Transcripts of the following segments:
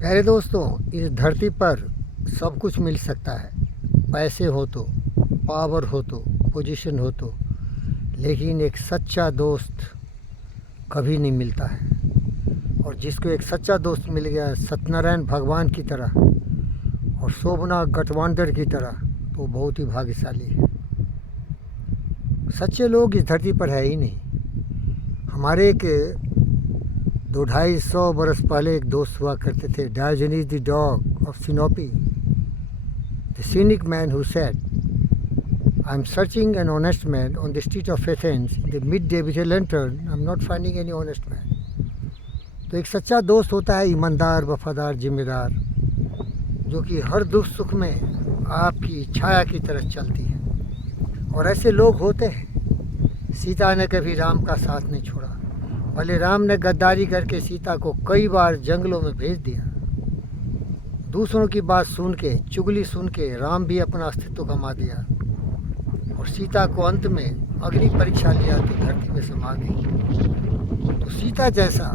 प्यारे दोस्तों, इस धरती पर सब कुछ मिल सकता है। पैसे हो तो, पावर हो तो, पोजीशन हो तो, लेकिन एक सच्चा दोस्त कभी नहीं मिलता है। और जिसको एक सच्चा दोस्त मिल गया सत्यनारायण भगवान की तरह और शोभना गठबंधन की तरह, तो बहुत ही भाग्यशाली है। सच्चे लोग इस धरती पर है ही नहीं। हमारे एक 200-250 बरस पहले एक दोस्त हुआ करते थे, Diogenes the dog of Sinope, the cynic man who said, I am searching an honest man on the street of Athens in the midday with a lantern, I am not finding any honest man. तो एक सच्चा दोस्त होता है ईमानदार, वफादार, जिम्मेदार, जो कि हर दुख सुख में आपकी छाया की तरह चलती है। और ऐसे लोग होते हैं। सीता ने कभी राम का साथ नहीं छोड़ा, भले राम ने गद्दारी करके सीता को कई बार जंगलों में भेज दिया। दूसरों की बात सुन के, चुगली सुन के राम भी अपना अस्तित्व गंवा दिया और सीता को अंत में अग्नि परीक्षा लिया तो धरती में समा गई। तो सीता जैसा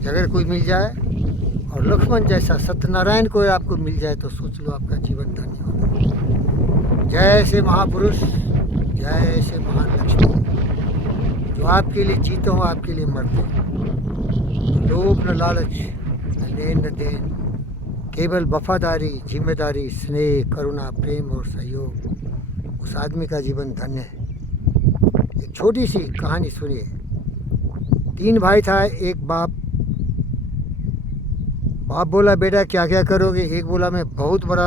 अगर कोई मिल जाए और लक्ष्मण जैसा सत्यनारायण कोई आपको मिल जाए तो सोच लो आपका जीवन धन्य होगा। जय से महापुरुष, जय से महान लक्ष्मी, जो आपके लिए जीते हो, आपके लिए मरते हो। लोभ न लालच, न लेन न देन, केवल वफादारी, जिम्मेदारी, स्नेह, करुणा, प्रेम और सहयोग, उस आदमी का जीवन धन्य है। एक छोटी सी कहानी सुनिए। 3 भाई था, एक बाप बोला बेटा क्या क्या करोगे। एक बोला मैं बहुत बड़ा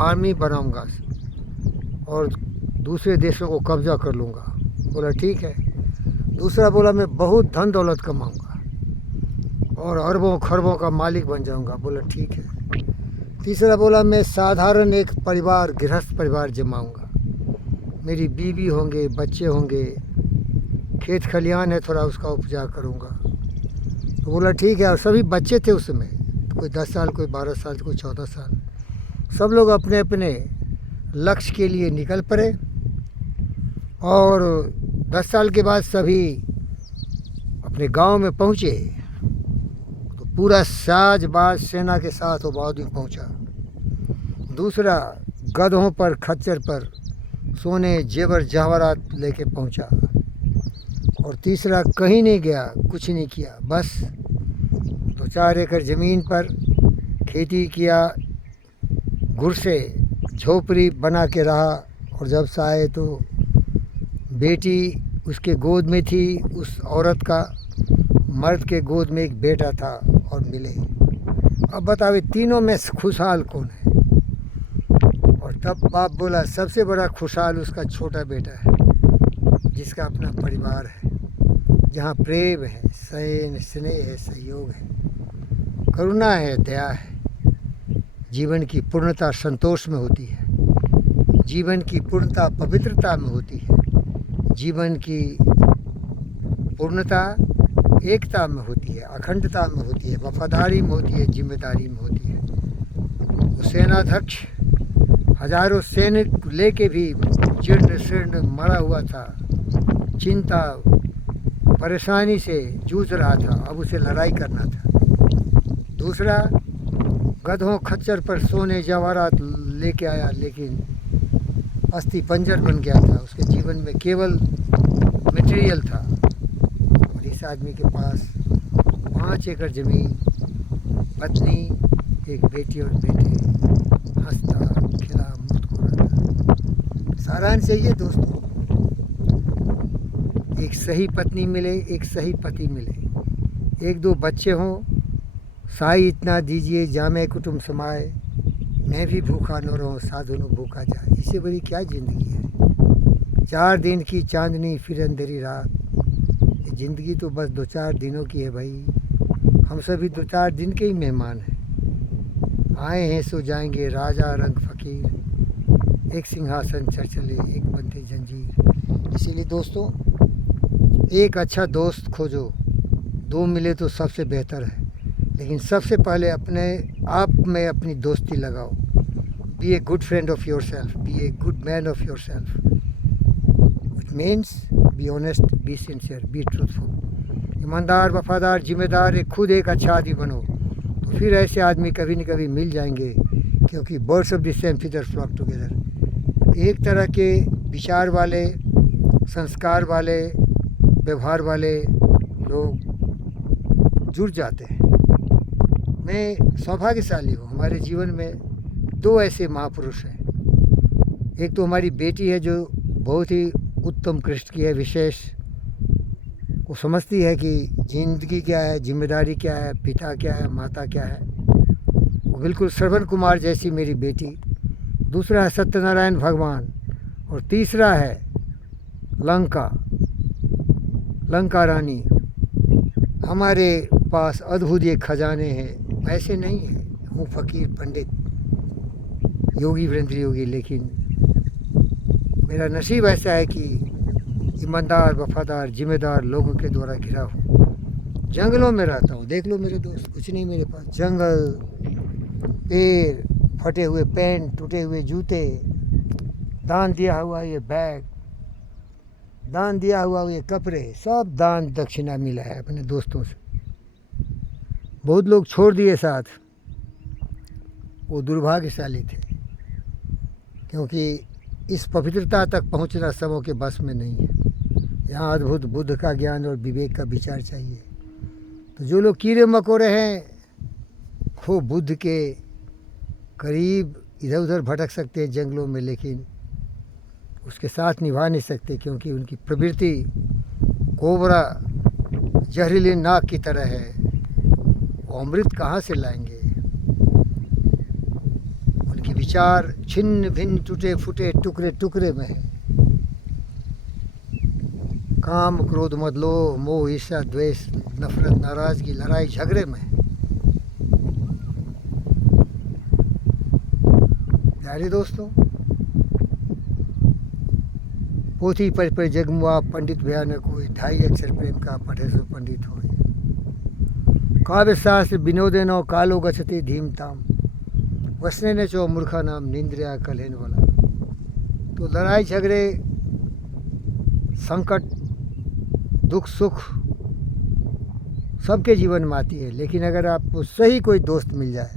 आर्मी बनाऊंगा और दूसरे देशों को कब्जा कर लूँगा। बोला ठीक है। दूसरा बोला मैं बहुत धन दौलत कमाऊंगा और अरबों खरबों का मालिक बन जाऊंगा। बोला ठीक है। तीसरा बोला मैं साधारण एक परिवार, गृहस्थ परिवार जमाऊंगा, मेरी बीवी होंगे, बच्चे होंगे, खेत खलियान है थोड़ा उसका उपजा करूंगा। तो बोला ठीक है। और सभी बच्चे थे उस समय, कोई 10 साल, कोई 12 साल, कोई 14 साल। सब लोग अपने अपने लक्ष्य के लिए निकल पड़े और 10 साल के बाद सभी अपने गांव में पहुंचे तो पूरा साजबाज सेना के साथ वो बहादुर पहुंचा। दूसरा गधों पर, खच्चर पर सोने जेवर जवाहरात लेके पहुंचा। और तीसरा कहीं नहीं गया, कुछ नहीं किया, बस 2-4 एकड़ ज़मीन पर खेती किया, गुड़ से झोपड़ी बना के रहा। और जब से आए तो बेटी उसके गोद में थी, उस औरत का मर्द के गोद में एक बेटा था और मिले। अब बतावे तीनों में खुशहाल कौन है। और तब बाप बोला सबसे बड़ा खुशहाल उसका छोटा बेटा है, जिसका अपना परिवार है, जहाँ प्रेम है, स्नेह है, सहयोग है, करुणा है, दया है। जीवन की पूर्णता संतोष में होती है, जीवन की पूर्णता पवित्रता में होती है, जीवन की पूर्णता एकता में होती है, अखंडता में होती है, वफादारी में होती है, जिम्मेदारी में होती है। तो सेनाध्यक्ष हजारों सैनिक लेके भी जीर्ण शीर्ण मरा हुआ था, चिंता परेशानी से जूझ रहा था, अब उसे लड़ाई करना था। दूसरा गधों खच्चर पर सोने जवाहरात लेके आया, लेकिन अस्थि पंजर बन गया था। उसके जीवन में केवल मटेरियल था। और इस आदमी के पास 5 एकड़ ज़मीन, पत्नी, एक बेटी और बेटे, हंसता खिला मुस्कुराता। सारांश यही है दोस्तों, एक सही पत्नी मिले, एक सही पति मिले, 1-2 बच्चे हों, साई इतना दीजिए जामे कुटुंब समाए, मैं भी भूखा न रहूं साधु न भूखा जाए। इससे बड़ी क्या ज़िंदगी है। 4 दिन की चांदनी फिर अंधेरी रात। ये ज़िंदगी तो बस 2-4 दिनों की है भाई। हम सभी 2-4 दिन के ही मेहमान हैं। आए हैं सो जाएंगे, राजा रंग फ़कीर, एक सिंहासन चर्चले, एक बंधे जंजीर। इसीलिए दोस्तों, एक अच्छा दोस्त खोजो। 2 मिले तो सबसे बेहतर है, लेकिन सबसे पहले अपने आप में अपनी दोस्ती लगाओ। Be a good friend of yourself, be a good man of yourself. It means be honest, be sincere, be truthful. ईमानदार, वफादार, जिम्मेदार, खुद एक अच्छा आदमी बनो, तो फिर ऐसे आदमी कभी न कभी मिल जाएंगे, क्योंकि birds of the same feather flock together. एक तरह के विचार वाले, संस्कार वाले, व्यवहार वाले लोग जुड़ जाते हैं। मैं सौभाग्यशाली हूँ, हमारे जीवन में दो ऐसे महापुरुष हैं। एक तो हमारी बेटी है जो बहुत ही उत्तम कृष्ण की है, विशेष वो समझती है कि ज़िंदगी क्या है, जिम्मेदारी क्या है, पिता क्या है, माता क्या है। वो बिल्कुल श्रवण कुमार जैसी मेरी बेटी। दूसरा है सत्यनारायण भगवान, और तीसरा है लंका रानी। हमारे पास अद्भुत ये खजाने हैं, पैसे नहीं हैं, हूँ फ़कीर पंडित योगी वीरेंद्र योगी, लेकिन मेरा नसीब ऐसा है कि ईमानदार, वफादार, जिम्मेदार लोगों के द्वारा घिरा हूँ। जंगलों में रहता हूँ, देख लो मेरे दोस्त, कुछ नहीं मेरे पास। जंगल, पेड़, फटे हुए पैंट, टूटे हुए जूते, दान दिया हुआ ये बैग, दान दिया हुआ ये कपड़े, सब दान दक्षिणा मिला है अपने दोस्तों से। बहुत लोग छोड़ दिए साथ, वो दुर्भाग्यशाली थे, क्योंकि इस पवित्रता तक पहुंचना सबों के बस में नहीं है। यहाँ अद्भुत बुद्ध का ज्ञान और विवेक का विचार चाहिए। तो जो लोग कीड़े मकोड़े हैं, वो बुद्ध के करीब इधर उधर भटक सकते हैं जंगलों में, लेकिन उसके साथ निभा नहीं सकते, क्योंकि उनकी प्रवृत्ति कोबरा जहरीले नाग की तरह है। वो अमृत कहाँ से लाएंगे? उनके विचार छिन्न भिन्न, टूटे फूटे, टुकड़े टुकड़े में है। काम, क्रोध, मद, लोभ, मोह, ईर्ष्या, द्वेष, नफरत, नाराजगी, लड़ाई झगड़े में है। प्यारे दोस्तों, पोथी पर जगमुआ पंडित भयान कोई, 2.5 अक्षर प्रेम का पढ़े सो पंडित हो। काव्य शास्त्र विनोदेनो कालो गच्छति धीमताम, वसने ने चो मूर्खा नाम निंद्रिया कलहेन वाला। तो लड़ाई झगड़े, संकट, दुख सुख सबके जीवन में आती है, लेकिन अगर आपको सही कोई दोस्त मिल जाए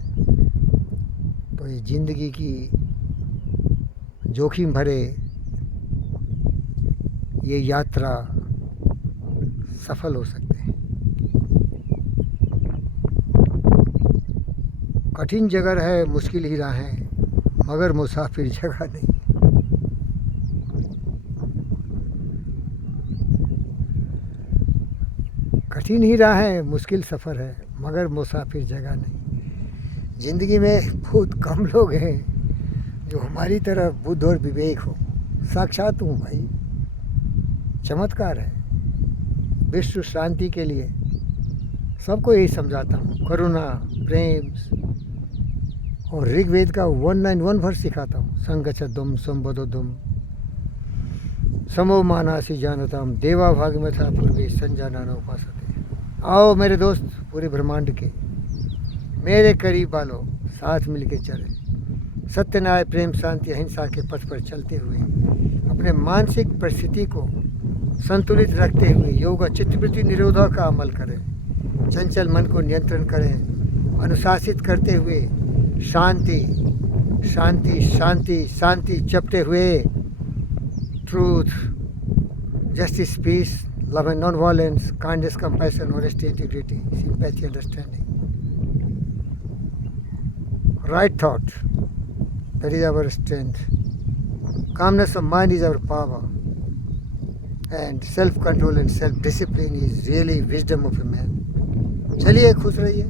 तो ये ज़िंदगी की जोखिम भरे ये यात्रा सफल हो सकते हैं। कठिन जगह है, मुश्किल ही राहें, मगर मुसाफिर जगह नहीं। कठिन ही राहें, मुश्किल सफ़र है, मगर मुसाफिर जगह नहीं। ज़िंदगी में बहुत कम लोग हैं जो हमारी तरह बुद्ध और विवेक हो। साक्षात हूँ भाई, चमत्कार है। विश्व शांति के लिए सबको यही समझाता हूँ, करुणा, प्रेम, और ऋग्वेद का 191 वर्ष सिखाता हूँ। संगच्छध्वम संबोधोध्वम समो मानासी जानताम देवा भाग में था पूर्वे संजाना न उपासते। आओ मेरे दोस्त, पूरे ब्रह्मांड के मेरे करीब वालों, साथ मिल के चले। सत्य, न्याय, प्रेम, शांति, अहिंसा के पथ पर चलते हुए अपने मानसिक परिस्थिति को संतुलित रखते हुए योग चित्तवृत्ति निरोधा का अमल करें। चंचल मन को नियंत्रण करें, अनुशासित करते हुए शांति शांति शांति शांति जपते हुए truth, justice, peace, love and non-violence, kindness, compassion, honesty, integrity, sympathy, understanding. Right thought, that is our strength. Calmness of mind is our power. And self-control and self-discipline is really wisdom of a man. चलिए, खुश रहिए,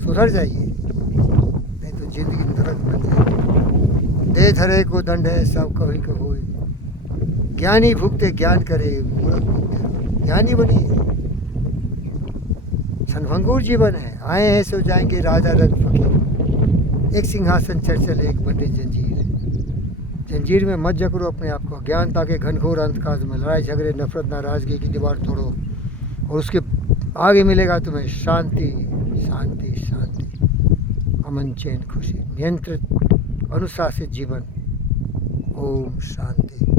सुधर जाइए, नहीं तो जिंदगी नरक बन जाएगी। दे धरे को दंड है, सब कभी को होए। ज्ञानी भुगते ज्ञान करे, मूर्ख भुगते ज्ञानी बनिए। क्षणभंगुर जीवन है, आए हैं सो जाएंगे, राजा रंग फकीर। एक सिंहासन चर्चल, एक बंधे जंजीर। जंजीर में मत जकड़ो अपने आप को। ज्ञानता के घनघोर अंधकार में लड़ाई झगड़े, नफरत, नाराजगी की दीवार तोड़ो, और उसके आगे मिलेगा तुम्हें शांति शांति शांति, अमन, चैन, खुशी, नियंत्रित अनुशासित जीवन। ओम शांति।